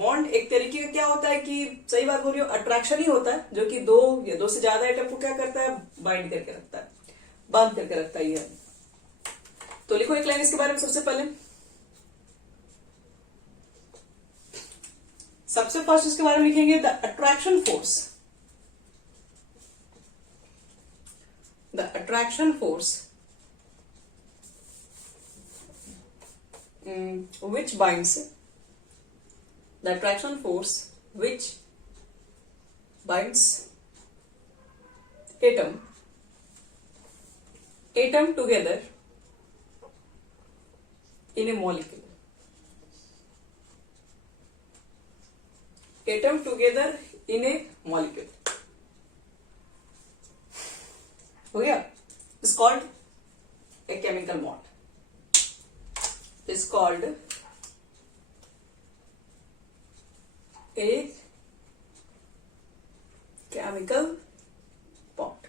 Bond एक तरीके का क्या होता है कि सही बात बोल रही हो, अट्रैक्शन ही होता है जो कि दो या दो से ज्यादा एटम को क्या करता है, बाइंड करके रखता है, बांध करके रखता है ये। तो लिखो एक लाइन इसके बारे में। सबसे फर्स्ट इसके बारे में लिखेंगे the attraction force. The attraction force which binds, the attraction force which binds atom together in a molecule, atom together in a molecule, हो गया, is called a chemical bond, is called a chemical bond.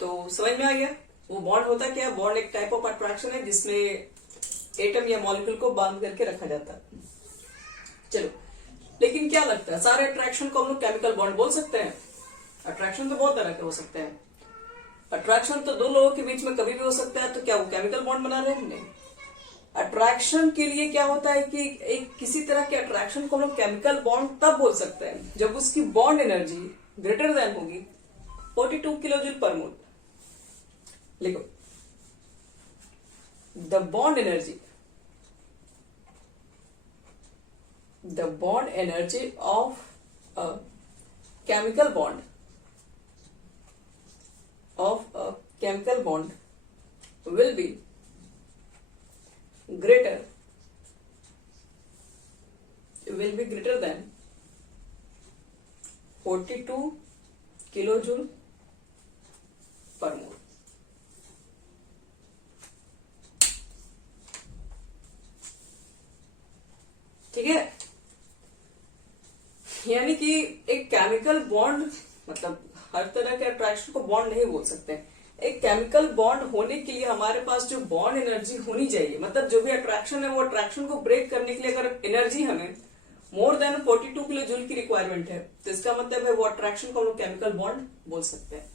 तो समझ में आ गया वो bond होता क्या है। बॉन्ड एक टाइप ऑफ अट्रैक्शन है जिसमें एटम या मॉलिक्यूल को बांध करके रखा जाता है। चलो, लेकिन क्या लगता है सारे अट्रैक्शन को हम लोग केमिकल बॉन्ड बोल सकते हैं? अट्रैक्शन तो बहुत तरह के हो सकते हैं। अट्रैक्शन तो दो लोगों के बीच में कभी भी हो सकता है, तो क्या वो केमिकल बॉन्ड बना रहे हैं? नहीं। अट्रैक्शन के लिए क्या होता है कि एक किसी तरह के अट्रैक्शन को हम लोग केमिकल बॉन्ड तब बोल सकते हैं जब उसकी बॉन्ड एनर्जी ग्रेटर देन होगी 42 किलोजूल पर मोल। लिखो, the bond energy of a chemical bond will be greater than 42 kilojoule पर मोल। ठीक है, यानी कि एक केमिकल बॉन्ड मतलब हर तरह के अट्रैक्शन को बॉन्ड नहीं बोल सकते। एक केमिकल बॉन्ड होने के लिए हमारे पास जो बॉन्ड एनर्जी होनी चाहिए, मतलब जो भी अट्रैक्शन है वो अट्रैक्शन को ब्रेक करने के लिए अगर एनर्जी हमें मोर देन 42 किलो जूल की रिक्वायरमेंट है, तो इसका मतलब है वो अट्रैक्शन को हम लोग केमिकल बॉन्ड बोल सकते हैं।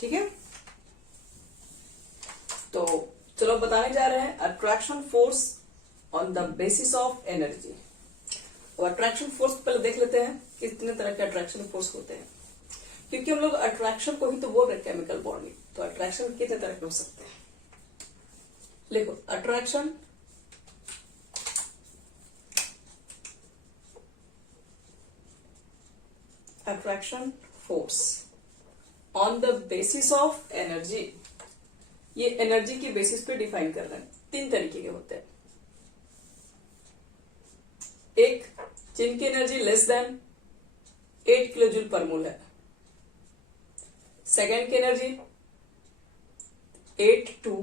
ठीक है, तो चलो बताने जा रहे हैं attraction force on the basis of energy. और अट्रैक्शन फोर्स पहले देख लेते हैं कितने तरह के अट्रैक्शन फोर्स होते हैं, क्योंकि हम लोग अट्रैक्शन को ही तो बोल रहे हैं केमिकल बॉन्डिंग। तो अट्रैक्शन कितने तरह के हो सकते हैं? लिखो, attraction force on the basis of energy. ये एनर्जी के बेसिस पे डिफाइन कर रहे हैं। तीन तरीके के होते हैं। एक, जिनकी energy less than 8 kilojoule per mole है। सेकेंड की energy 8 to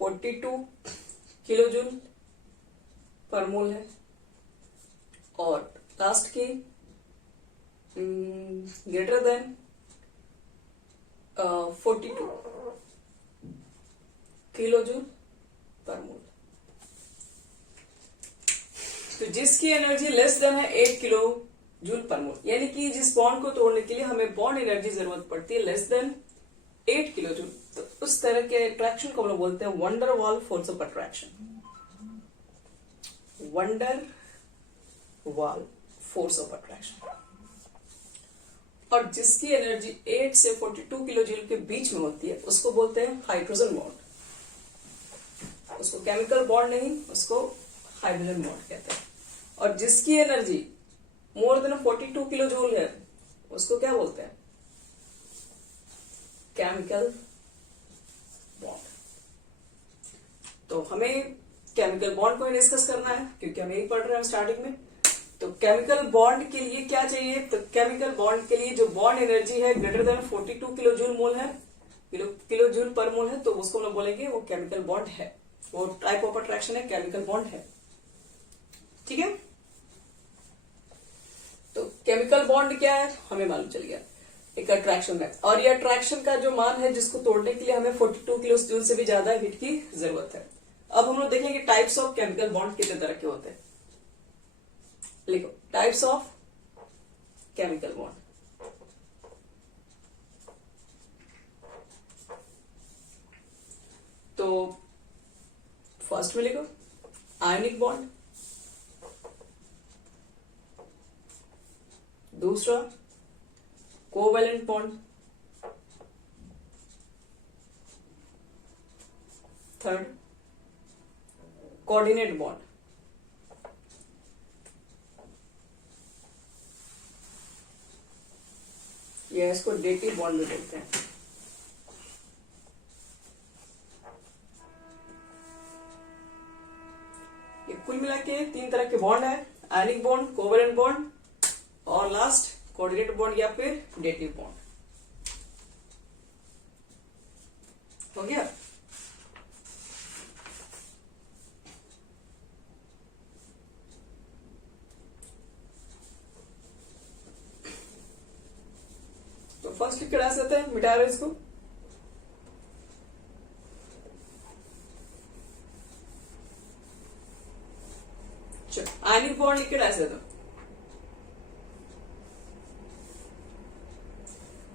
42 kilo joule per mole है। और लास्ट की greater than 42 kilo joule per मोल। तो जिसकी एनर्जी लेस देन है 8 किलो जूल पर मोल, यानी कि जिस बॉन्ड को तोड़ने के लिए हमें बॉन्ड एनर्जी जरूरत पड़ती है लेस देन 8 किलो जूल, तो उस तरह के अट्रैक्शन को हम लोग बोलते हैं wonder wall force of attraction. Wonder wall force of attraction. और जिसकी एनर्जी 8 से 42 किलो जूल के बीच में होती है उसको बोलते हैं हाइड्रोजन बॉन्ड। उसको केमिकल बॉन्ड नहीं, उसको हाइड्रोजन बॉन्ड कहते हैं। और जिसकी energy more than 42 kilo joule है उसको क्या बोलते हैं? Chemical bond. तो हमें केमिकल बॉन्ड को डिस्कस करना है क्योंकि हम यही पढ़ रहे हैं स्टार्टिंग में। तो केमिकल बॉन्ड के लिए क्या चाहिए? तो केमिकल बॉन्ड के लिए जो बॉन्ड एनर्जी है greater than 42 kilo joule mole है, किलो जूल पर मोल है, तो उसको हम बोलेंगे वो केमिकल बॉन्ड है। वो टाइप ऑफ अट्रैक्शन है, केमिकल बॉन्ड है। ठीक है, तो केमिकल बॉन्ड क्या है हमें मालूम चल गया, एक अट्रैक्शन है। और ये अट्रैक्शन का जो मान है जिसको तोड़ने के लिए हमें 42 किलो जूल से भी ज्यादा हीट की जरूरत है। अब हम लोग देखेंगे टाइप्स ऑफ केमिकल बॉन्ड कितने तरह के होते हैं। लिखो टाइप्स ऑफ केमिकल बॉन्ड। तो फर्स्ट में लिखो आयनिक बॉन्ड, दूसरा covalent bond, third coordinate bond, या इसको डेटिव बॉन्ड भी बोलते हैं। ये कुल मिला के 3 तरह के बॉन्ड है, आयनिक बॉन्ड, कोवेलेंट बॉन्ड और लास्ट कोऑर्डिनेट बॉन्ड या फिर डेटिव बॉन्ड। हो गया। तो फर्स्ट लिख के डाल सकते हैं, मिटा रहे इसको। चलो आयनिक बॉन्ड लिख के डाल सकते हो।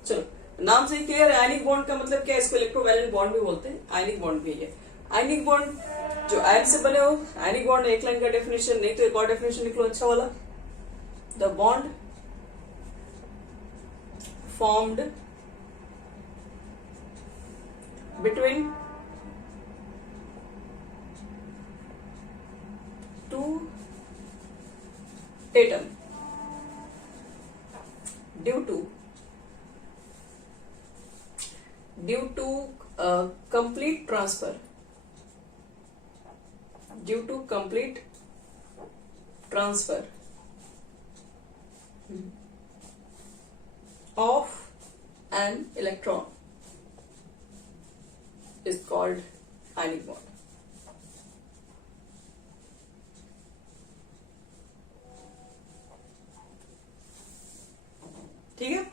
चलो नाम से ही क्लियर है, आयनिक बॉन्ड का मतलब क्या है, इसको इलेक्ट्रोवैलेंट बॉन्ड भी बोलते हैं, आयनिक बॉन्ड भी है। आयनिक बॉन्ड जो आयन से बने हो, आयनिक बॉन्ड एक लाइन का डेफिनेशन, नहीं तो एक और डेफिनेशन लिख लो अच्छा वाला। The bond formed between two atom due to complete transfer of an electron is called ionic bond. ठीक है,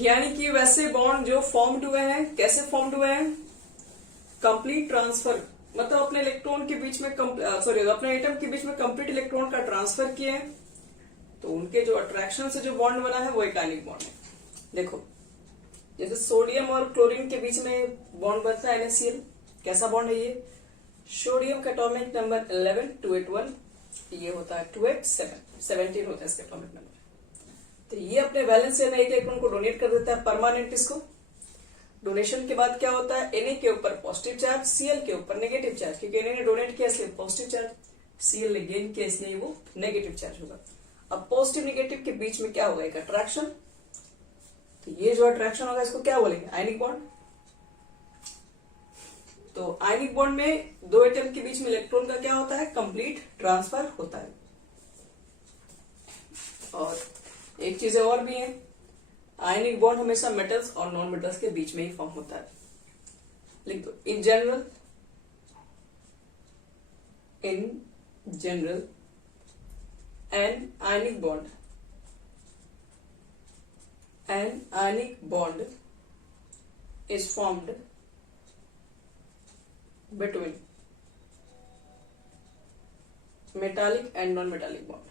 यानी कि वैसे बॉन्ड जो फॉर्म्ड हुए हैं, कैसे फॉर्म्ड हुए हैं, कंप्लीट ट्रांसफर, मतलब अपने इलेक्ट्रॉन के बीच में अपने एटम के बीच में कंप्लीट इलेक्ट्रॉन का ट्रांसफर किए हैं, तो उनके जो अट्रैक्शन से जो बॉन्ड बना है वो एक आयनिक बॉन्ड है। देखो जैसे सोडियम और क्लोरीन के बीच में बॉन्ड बनता है NaCl, कैसा बॉन्ड है ये, सोडियम का एटॉमिक नंबर 11 281, ये होता है 287 17 होता है इसका एटॉमिक नंबर। तो ये अपने वैलेंस से एक इलेक्ट्रॉन को डोनेट कर देता है परमानेंट। इसको डोनेशन के बाद क्या होता है, Na के ऊपर पॉजिटिव चार्ज, Cl के ऊपर नेगेटिव चार्ज, क्योंकि Na ने डोनेट किया इसलिए पॉजिटिव चार्ज, Cl ने गेन किया इसलिए वो नेगेटिव चार्ज होगा। अब पॉजिटिव नेगेटिव के बीच में क्या होगा, एक अट्रैक्शन, तो ये जो अट्रैक्शन होगा इसको क्या बोलेंगे, आयनिक बॉन्ड। तो आयनिक बॉन्ड में दो एटम के बीच में इलेक्ट्रॉन का क्या होता है, कंप्लीट ट्रांसफर होता है। और एक चीजें और भी हैं, आयनिक बॉन्ड हमेशा मेटल्स और नॉन मेटल्स के बीच में ही फॉर्म होता है। लिख दो, in general an ionic bond is formed between metallic and non-metallic bond.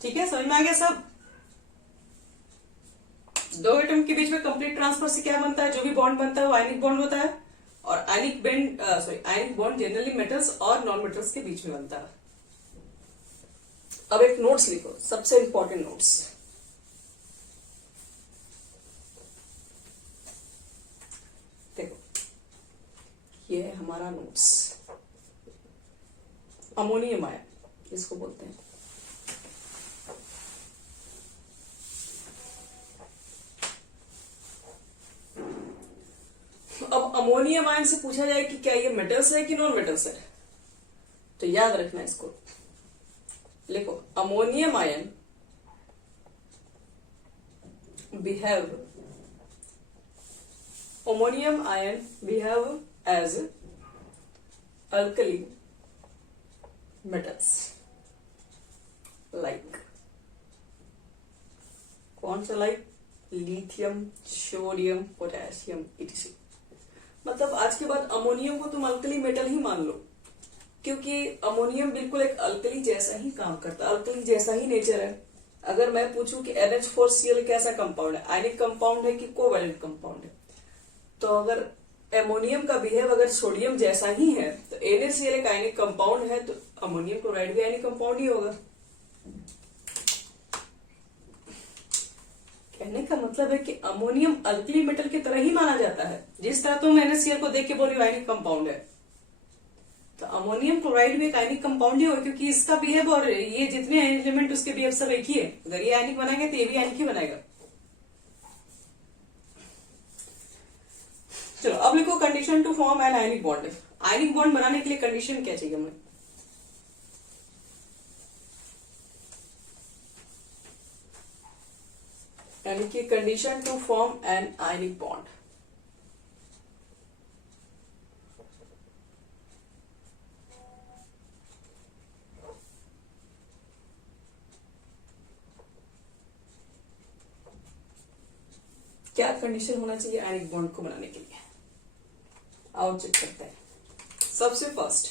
ठीक है, समझ में आ गया सब। दो एटम के बीच में कंप्लीट ट्रांसफर से क्या बनता है, जो भी बॉन्ड बनता है वो आयनिक बॉन्ड होता है। और आयनिक बॉन्ड जनरली मेटल्स और नॉन मेटल्स के बीच में बनता है। अब एक नोट्स लिखो, सबसे इंपॉर्टेंट नोट्स। देखो ये है हमारा नोट्स, अमोनियम आयन इसको बोलते हैं। अब अमोनियम आयन से पूछा जाए कि क्या ये मेटल्स है कि नॉन मेटल्स है, तो याद रखना इसको, लिखो ammonium ion behave as alkali metals. Like कौन सा like? Lithium, sodium, potassium etc. मतलब आज के बाद अमोनियम को तुम अल्कली मेटल ही मान लो, क्योंकि अमोनियम बिल्कुल एक अल्कली जैसा ही काम करता है, अल्कली जैसा ही नेचर है। अगर मैं पूछूं कि NH4Cl कैसा कंपाउंड है, आयनिक कंपाउंड है कि कोवैलेंट कंपाउंड है, तो अगर एमोनियम का बिहेव अगर सोडियम जैसा ही है तो NaCl एक आयनिक कंपाउंड है, तो अमोनियम क्लोराइड भी आयनिक कंपाउंड ही होगा। कहने का मतलब है कि अमोनियम अल्कली मेटल की तरह ही माना जाता है, जिस तरह तुम NaCl को देख के बोल रही हो आयनिक कंपाउंड है, तो अमोनियम क्लोराइड भी एक आयनिक कंपाउंड ही होगा, क्योंकि इसका बिहेव और ये जितने एलिमेंट उसके बिहेव सब एक ही है। अगर ये आयनिक बनाएगा तो ये भी आयनिक ही बनाएगा। चलो अब लिखो condition to form an ionic bond. Ionic bond बनाने के लिए कंडीशन क्या चाहिए हमें? यानी कि condition to form an ionic bond. क्या कंडीशन होना चाहिए आयनिक बॉन्ड को बनाने के लिए? आओ चेक करते हैं। सबसे first,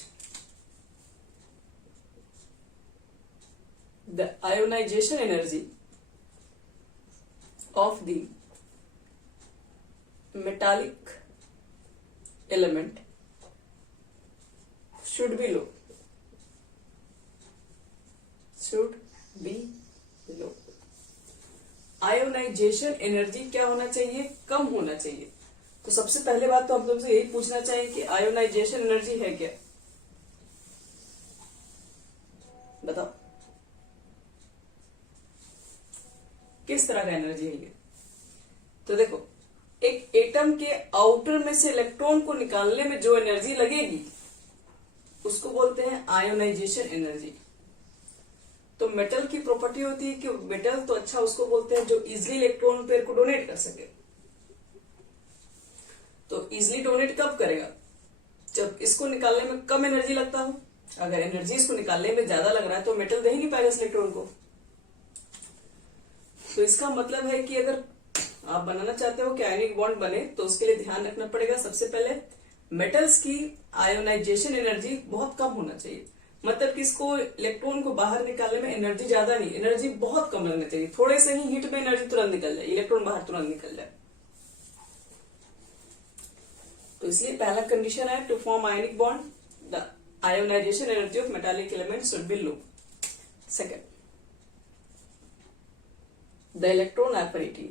the ionization energy of the metallic element should be low. Should be low. Ionization energy क्या होना चाहिए? कम होना चाहिए। तो सबसे पहले बात तो हम तुमसे यही पूछना चाहिए कि आयोनाइजेशन एनर्जी है क्या? बताओ किस तरह का एनर्जी है ये? तो देखो, एक एटम के आउटर में से इलेक्ट्रॉन को निकालने में जो एनर्जी लगेगी उसको बोलते हैं आयोनाइजेशन एनर्जी। तो मेटल की प्रॉपर्टी होती है कि मेटल तो अच्छा उसको बोलते हैं जो इजिली इलेक्ट्रॉन पेयर को डोनेट कर सके। तो इजिली डोनेट कब करेगा? जब इसको निकालने में कम एनर्जी लगता हो। अगर एनर्जी इसको निकालने में ज्यादा लग रहा है तो मेटल दे ही नहीं पाएगा इस इलेक्ट्रॉन को। तो इसका मतलब है कि अगर आप बनाना चाहते हो कि आयनिक बॉन्ड बने तो उसके लिए ध्यान रखना पड़ेगा सबसे पहले मेटल्स की आयोनाइजेशन एनर्जी बहुत कम होना चाहिए। मतलब कि इसको इलेक्ट्रॉन को बाहर निकालने में एनर्जी ज्यादा नहीं, एनर्जी बहुत कम लगना चाहिए। थोड़े से ही हीट में एनर्जी तुरंत निकल जाए, इलेक्ट्रॉन बाहर तुरंत निकल जाए। तो इसलिए पहला कंडीशन है to form ionic bond the ionization energy of metallic element should be low. Second, the electron affinity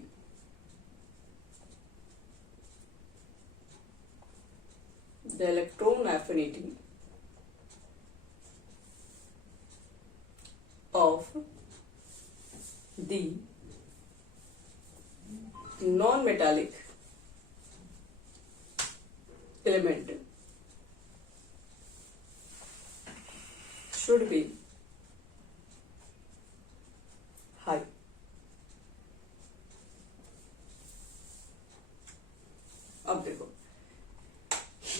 of the non-metallic element should be high. अब देखो,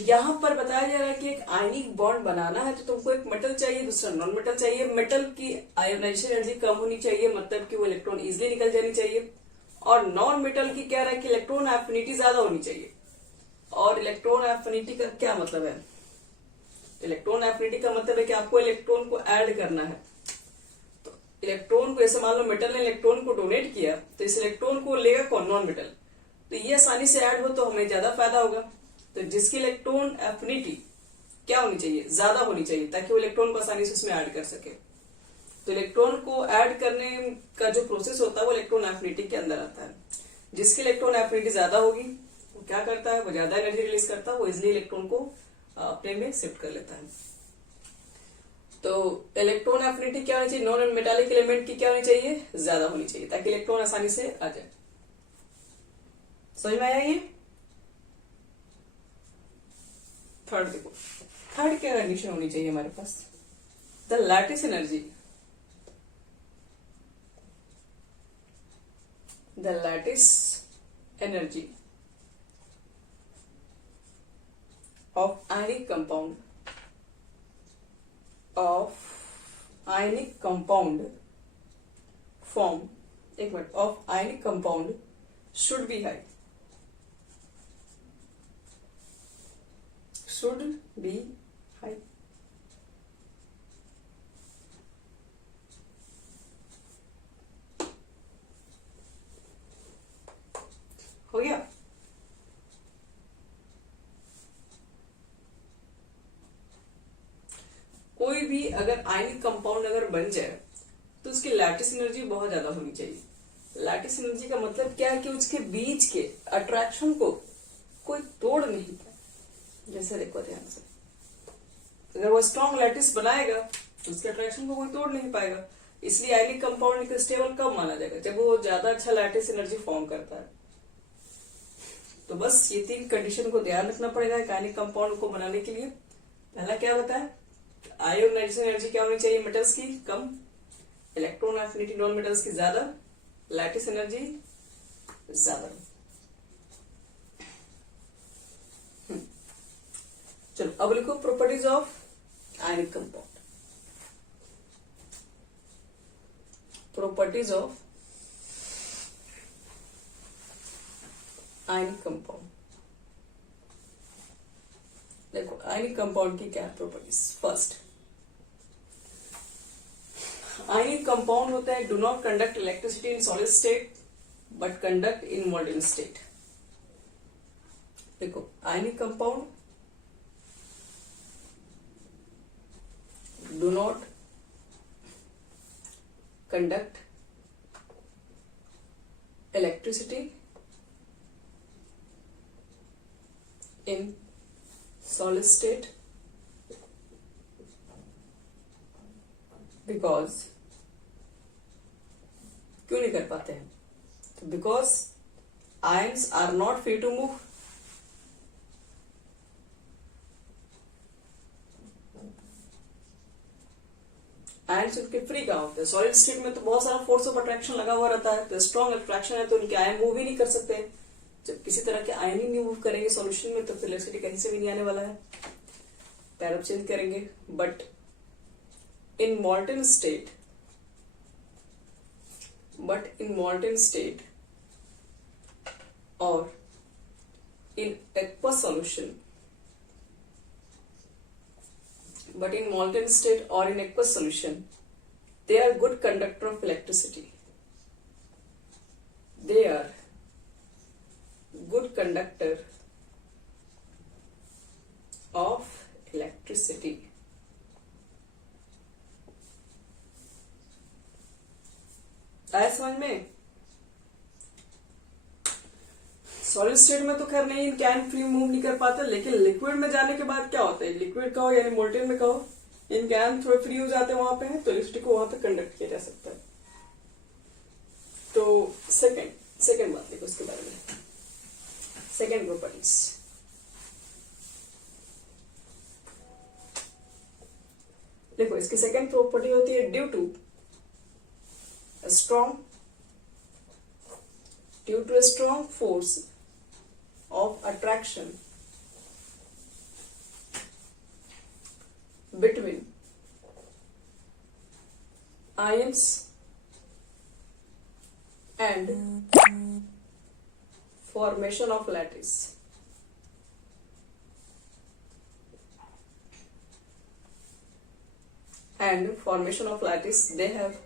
यहां पर बताया जा रहा है कि एक आयनिक बॉन्ड बनाना है तो तुमको एक मेटल चाहिए, दूसरा नॉन मेटल चाहिए। मेटल की आयोनाइजेशन एनर्जी कम होनी चाहिए, मतलब कि वो इलेक्ट्रॉन इजिली निकल जानी चाहिए। और नॉन मेटल की कह रहा है कि इलेक्ट्रॉन एफिनिटी ज्यादा होनी चाहिए। और इलेक्ट्रॉन एफिनिटी का क्या मतलब है? इलेक्ट्रॉन एफिनिटी का मतलब है कि आपको इलेक्ट्रॉन को ऐड करना है। तो इलेक्ट्रॉन को, ऐसे मान लो मेटल ने इलेक्ट्रॉन को डोनेट किया तो इस इलेक्ट्रॉन को लेगा कौन? Non metal. तो ये आसानी से ऐड हो तो हमें ज्यादा फायदा होगा। तो जिसकी इलेक्ट्रॉन एफिनिटी क्या होनी चाहिए? ज्यादा होनी चाहिए, ताकि वो इलेक्ट्रॉन को आसानी से उसमें ऐड कर सके। तो इलेक्ट्रॉन को ऐड करने का जो प्रोसेस होता है वो इलेक्ट्रॉन एफिनिटी के अंदर आता है। जिसकी इलेक्ट्रॉन एफिनिटी ज्यादा होगी वो क्या करता है? वो ज्यादा एनर्जी रिलीज करता है, वो इजिली इलेक्ट्रॉन को अपने में शिफ्ट कर लेता है। तो इलेक्ट्रॉन एफिनिटी क्या होनी चाहिए? नॉन मेटालिक एलिमेंट की क्या होनी चाहिए? ज्यादा होनी चाहिए, ताकि इलेक्ट्रॉन आसानी से आ जाए। समझ में आया ये? थर्ड देखो, थर्ड क्या कंडीशन होनी चाहिए हमारे पास? The lattice energy, the lattice energy of ionic compound form एक मिनट of ionic compound should be high. Should be high. हो गया. कोई भी अगर आयनिक कंपाउंड अगर बन जाए तो उसकी लैटिस एनर्जी बहुत ज्यादा होनी चाहिए. लैटिस एनर्जी का मतलब क्या है कि उसके बीच के अट्रैक्शन को कोई तोड़ नहीं पाए. जैसे देखो ध्यान से, अगर वो स्ट्रॉन्ग लैटिस बनाएगा तो उसके अट्रैक्शन को कोई तोड़ नहीं पाएगा. इसलिए आयनिक कंपाउंड को स्टेबल कब माना जाएगा? जब वो ज्यादा अच्छा लैटिस एनर्जी फॉर्म करता है. तो बस ये 3 कंडीशन को ध्यान रखना पड़ेगा एक आयनिक कंपाउंड को बनाने के लिए. पहला क्या बताया? आयोनाइजेशन एनर्जी क्या होनी चाहिए? मेटल्स की कम, इलेक्ट्रॉन एफिनिटी नॉन मेटल्स की ज्यादा, लैटिस एनर्जी ज्यादा. चलो अब लिखो properties of ionic compound. Properties of ionic compound. देखो आयनिक कंपाउंड की क्या प्रॉपर्टीज. फर्स्ट, आयनिक कंपाउंड होता है do not conduct electricity in solid state but conduct in molecular state. देखो ionic compound do not conduct electricity in solid state because क्यों नहीं कर पाते हैं? तो because ions are not free to move. Ions उनके फ्री कहाँ होते हैं? सॉलिड स्टेट में तो बहुत सारा फोर्स ऑफ अट्रैक्शन लगा हुआ रहता है. तो स्ट्रॉन्ग अट्रैक्शन है तो उनके आयन मूव ही नहीं कर सकते. जब किसी तरह के आयन ही नहीं मूव करेंगे सॉल्यूशन में तो फिर इलेक्ट्रिसिटी कहीं से भी नहीं आने वाला है. पैरअप चेंज करेंगे. बट इन मॉल्टन स्टेट और in aqueous solution, but in molten state or in aqueous solution, they are good conductor of electricity. They are good conductor of electricity. आया समझ में? सॉलिड स्टेट में तो खैर नहीं, कैन फ्री मूव नहीं कर पाते. लेकिन लिक्विड में जाने के बाद क्या होता है? लिक्विड का हो यानी मोल्टेन में का हो, इन कैन थोड़े फ्री हो जाते हैं वहां पे, तो इलेक्ट्रिसिटी को वहां पे कंडक्ट किया जा सकता है. तो सेकेंड बात देखो इसके बारे में. सेकेंड प्रॉपर्टीज, देखो इसकी सेकेंड प्रॉपर्टी होती है due to strong force of attraction between ions and formation of lattice. And formation of lattice, they have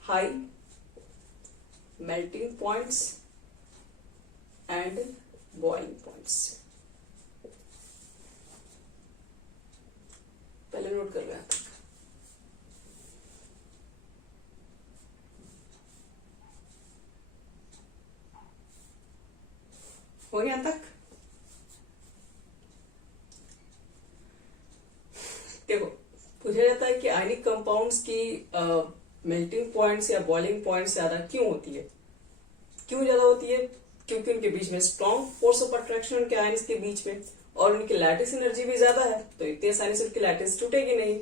high melting points and boiling points. पहले नोट कर लें. हो गया तक? देखो पूछा जाता है कि आयनिक कंपाउंड्स की मेल्टिंग पॉइंट्स या बॉइलिंग पॉइंट्स ज्यादा क्यों होती है? क्यों ज्यादा होती है? क्योंकि उनके बीच में स्ट्रॉन्ग फोर्स ऑफ अट्रैक्शन उनके आयन्स के बीच में, और उनकी लैटिस एनर्जी भी ज्यादा है, तो इतनी आसानी से उनकी लैटिस टूटेगी नहीं,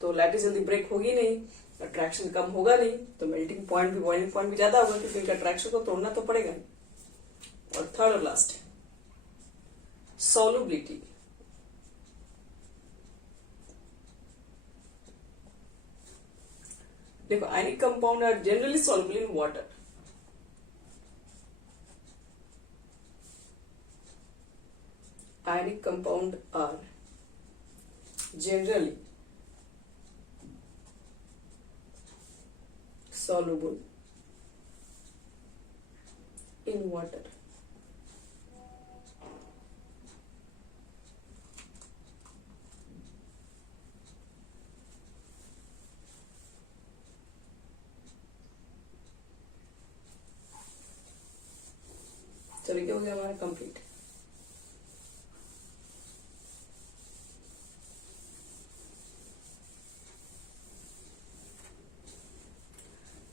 तो लैटिस जल्दी ब्रेक होगी नहीं, अट्रैक्शन कम होगा नहीं, तो मेल्टिंग पॉइंट भी बॉइलिंग पॉइंट भी ज्यादा होगा, क्योंकि उनके अट्रैक्शन को तोड़ना तो पड़ेगा. और थर्ड और लास्ट, सॉल्युबिलिटी. देखो ionic compound are generally soluble in water. Ionic compound are generally soluble in water. चलो क्या हो गया हमारा कंप्लीट.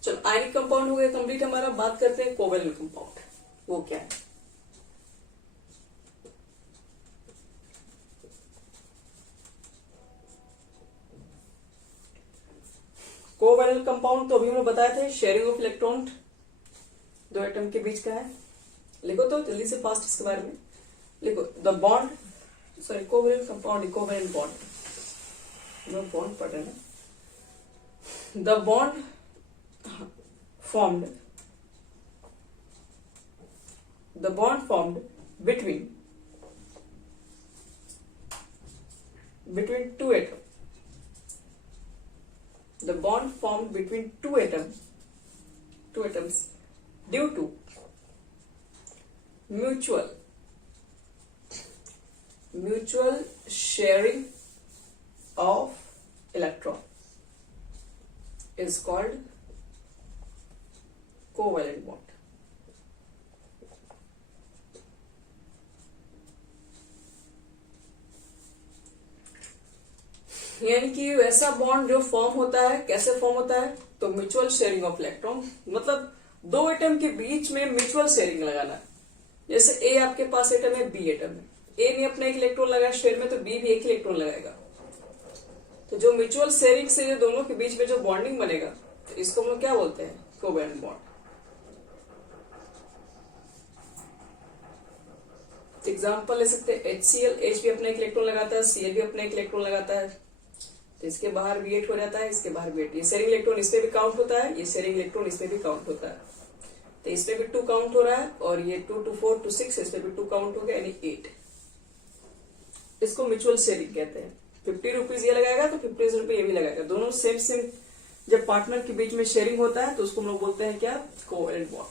चलो आयनिक कंपाउंड हो गया कंप्लीट हमारा. बात करते हैं कोवेलेंट कंपाउंड. वो क्या है? कोवेलेंट कंपाउंड तो अभी हमने बताया थे शेयरिंग ऑफ इलेक्ट्रॉन दो एटम के बीच का है. लिखो तो जल्दी से फास्ट इसके बारे में लिखो. The bond sorry covalent compound covalent bond no bond पढ़ रहे हैं. The bond formed between two atoms. The bond formed between two atoms due to mutual sharing of electron is called covalent bond. यानी कि वैसा bond जो form होता है. कैसे फॉर्म होता है? तो म्यूचुअल शेयरिंग ऑफ इलेक्ट्रॉन. मतलब दो एटम के बीच में म्यूचुअल शेयरिंग लगाना. जैसे ए आपके पास एटम है, बी एटम है. ए ने अपना एक इलेक्ट्रॉन लगाया शेयर में, तो बी भी एक इलेक्ट्रॉन लगाएगा. तो जो म्यूचुअल शेयरिंग से जो दोनों के बीच में जो बॉन्डिंग बनेगा, तो इसको हम लोग क्या बोलते हैं? Covalent bond. एग्जाम्पल ले सकते हैं HCl. H भी अपना एक इलेक्ट्रॉन लगाता है, Cl भी अपना एक इलेक्ट्रॉन लगाता है. तो इसके बाहर B8 हो जाता है, इसके बाहर B8. ये शेयरिंग इलेक्ट्रॉन इसमें भी काउंट होता है, ये शेयरिंग इलेक्ट्रॉन इसमें भी काउंट होता है. तो इसमें भी 2 काउंट हो रहा है, और ये 2 to 4 to 6 इसमें भी 2 काउंट हो गया, यानी 8. इसको म्यूचुअल शेयरिंग कहते हैं. 50 रुपीज ये लगाएगा तो 50 रुपए ये भी लगाएगा. दोनों सेम जब पार्टनर के बीच में शेयरिंग होता है तो उसको हम लोग बोलते हैं क्या? Covalent bond.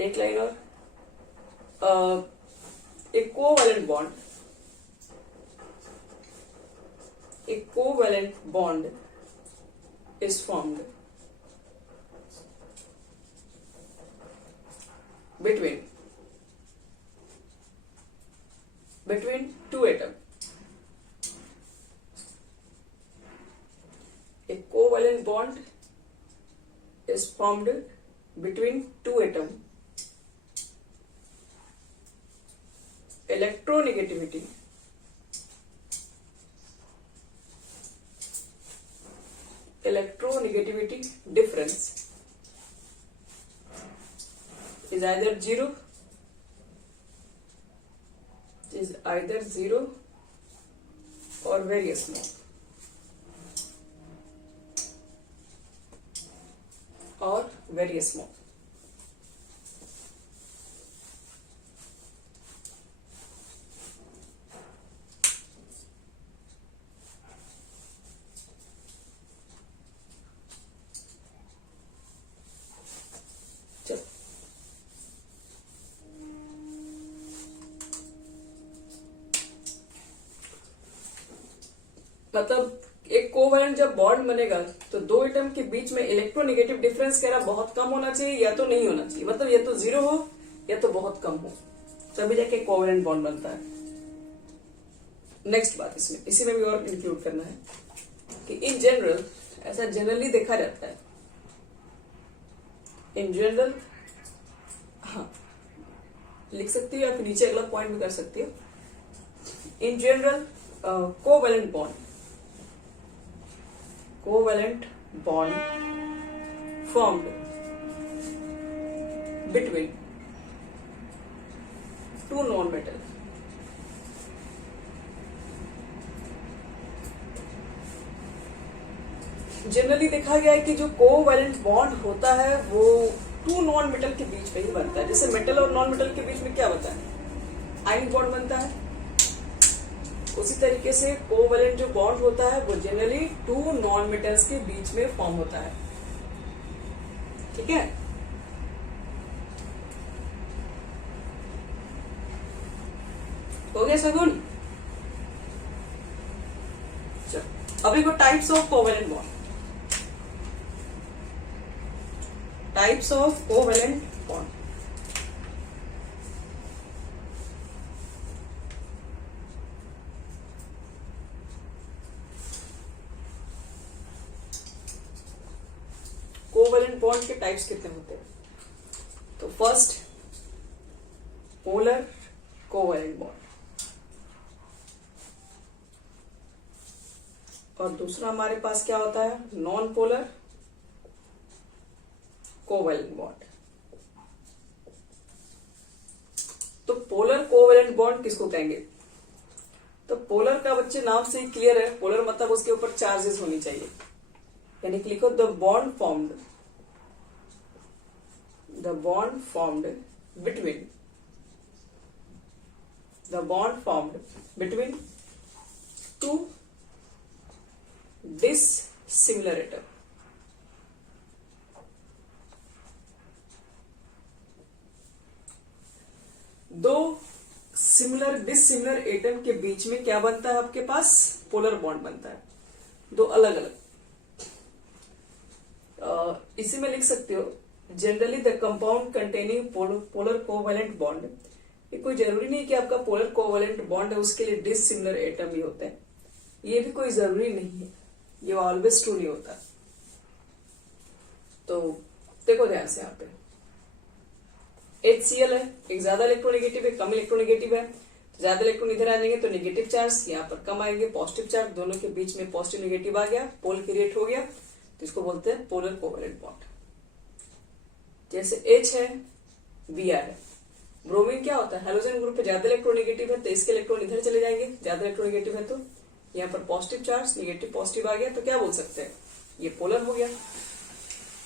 एक लाइन और एक covalent bond is formed between two atoms. A covalent bond is formed between two atoms. Electronegativity difference is either zero or very small. चलो मतलब एक कोवेलेंट जब बॉन्ड बनेगा तो दो एटम के बीच में इलेक्ट्रोनेगेटिव डिफरेंस कह रहा बहुत कम होना चाहिए या तो नहीं होना चाहिए. मतलब या तो 0 हो या तो बहुत कम हो, तभी जाके कोवेलेंट बॉन्ड बनता है. नेक्स्ट बात इसी में भी और इंक्लूड करना है कि इन जनरल, ऐसा जनरली देखा जाता है. इन जनरल हाँ लिख सकती हो या फिर नीचे अगला पॉइंट भी कर सकती हो. In general covalent bond formed between two non-metals is called generally देखा गया है कि जो कोवैलेंट बॉन्ड होता है वो टू नॉन मेटल के बीच में ही बनता है। जैसे मेटल और नॉन मेटल के बीच में क्या बनता है, आयनिक बॉन्ड बनता है। उसी तरीके से कोवैलेंट जो बॉन्ड होता है वो जनरली टू नॉन मेटल्स के बीच में फॉर्म होता है। ठीक है, हो गया सगुन। चलो अभी को types of covalent bond. Types of covalent bond. Covalent bond के टाइप्स कितने होते हैं? तो फर्स्ट पोलर कोवैलेंट बॉन्ड, और दूसरा हमारे पास क्या होता है, नॉन पोलर कोवैलेंट बॉन्ड। तो पोलर कोवैलेंट बॉन्ड किसको कहेंगे? तो पोलर का बच्चे नाम से ही क्लियर है, पोलर मतलब उसके ऊपर चार्जेस होनी चाहिए। यानी कि लिखो the bond formed between two dissimilar atom। दो सिमिलर डिसिमिलर एटम के बीच में क्या बनता है आपके पास? पोलर बॉन्ड बनता है, दो अलग अलग। इसी में लिख सकते हो generally the compound containing polar covalent bond. ये कोई जरूरी नहीं कि आपका पोलर कोवैलेंट बॉन्ड है उसके लिए डिसिमिलर एटम ही होते हैं, ये भी कोई जरूरी नहीं है, ये ऑलवेज ट्रू नहीं होता। तो देखो ध्यान से, यहाँ पे HCl है, एक ज्यादा इलेक्ट्रोनेगेटिव है, कम इलेक्ट्रोनेगेटिव है। तो ज्यादा इलेक्ट्रॉन इधर आ जाएंगे तो नेगेटिव चार्ज, यहाँ पर कम आएंगे पॉजिटिव चार्ज, दोनों के बीच में पॉजिटिव नेगेटिव आ गया, पोल क्रिएट हो गया, तो इसको बोलते हैं पोलर कोवैलेंट बॉन्ड। जैसे H है, Br है। ब्रोमीन क्या होता है, हेलोजन ग्रुप पे ज्यादा इलेक्ट्रोनेगेटिव है तो इसके इलेक्ट्रॉन इधर चले जाएंगे, ज्यादा इलेक्ट्रोनेगेटिव है तो यहाँ पर पॉजिटिव चार्ज नेगेटिव पॉजिटिव आ गया, तो क्या बोल सकते हैं, ये पोलर हो गया।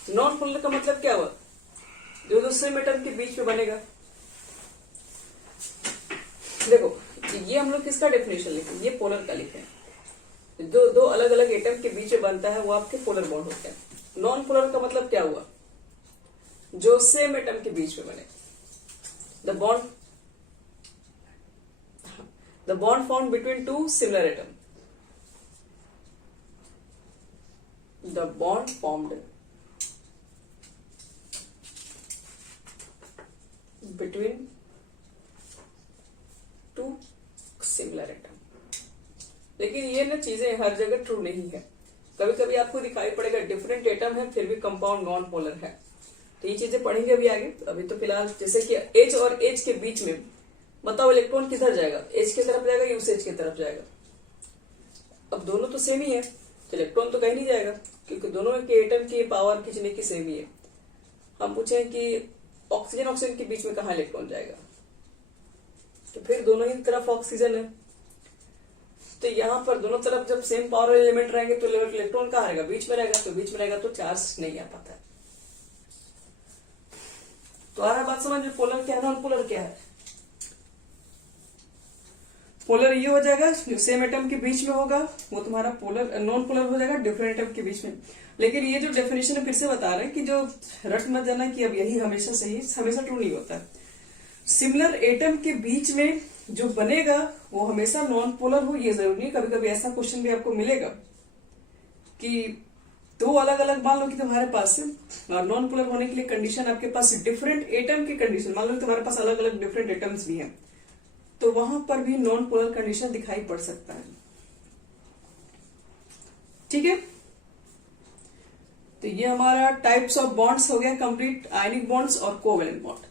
नॉन पोलर का मतलब क्या हुआ, जो दूसरे एटम के बीच में बनेगा। देखो ये हम लोग किसका डेफिनेशन लिखे, ये पोलर का लिखे, दो अलग अलग एटम के बीच में बनता है वो आपके पोलर बॉन्ड होते हैं। नॉन पोलर का मतलब क्या हुआ, जो सेम एटम के बीच में बने। The bond form between two similar atom, the bond formed between two similar atom। लेकिन ये ना चीजें हर जगह ट्रू नहीं है, कभी कभी आपको दिखाई पड़ेगा डिफरेंट एटम है फिर भी कंपाउंड नॉन पोलर है, तो ये चीजें पढ़ेंगे अभी आगे। अभी तो फिलहाल जैसे कि H और H के बीच में बताओ इलेक्ट्रॉन किधर जाएगा, H की तरफ जाएगा या उस H की तरफ जाएगा? अब दोनों तो सेम ही है तो इलेक्ट्रॉन तो कहीं नहीं जाएगा, क्योंकि दोनों के एटम की पावर खींचने की सेम ही है। हम पूछें कि ऑक्सीजन के बीच में कहाँ इलेक्ट्रॉन जाएगा, तो फिर दोनों ही तरफ ऑक्सीजन है, तो यहाँ पर दोनों तरफ जब सेम पावर एलिमेंट रहेंगे तो इलेक्ट्रॉन कहाँ रहेगा, बीच में रहेगा, तो बीच में रहेगा तो चार्ज नहीं आ पाता है। तो आ रहा बात समझ में, पोलर क्या है नॉन पोलर क्या है? पोलर ये हो जाएगा जो सेम एटम के बीच में होगा वो तुम्हारा पोलर, नॉन पोलर हो जाएगा डिफरेंट एटम के बीच में। लेकिन ये जो डेफिनेशन फिर से बता रहे हैं कि जो रट मत जाना कि अब यही हमेशा सही, हमेशा ट्रू नहीं होता। सिमिलर एटम के बीच में जो बनेगा वो हमेशा नॉन पोलर हो ये जरूरी नहीं। कभी कभी ऐसा क्वेश्चन भी आपको मिलेगा कि दो अलग अलग, मान लो कि तुम्हारे पास नॉन पोलर होने के लिए कंडीशन आपके पास डिफरेंट एटम की कंडीशन, मान लो तुम्हारे पास अलग अलग डिफरेंट एटम्स भी हैं, तो वहां पर भी नॉन पोलर कंडीशन दिखाई पड़ सकता है। ठीक है, तो ये हमारा टाइप्स ऑफ बॉन्ड्स हो गया कंप्लीट, आयनिक बॉन्ड्स और कोवैलेंट बॉन्ड।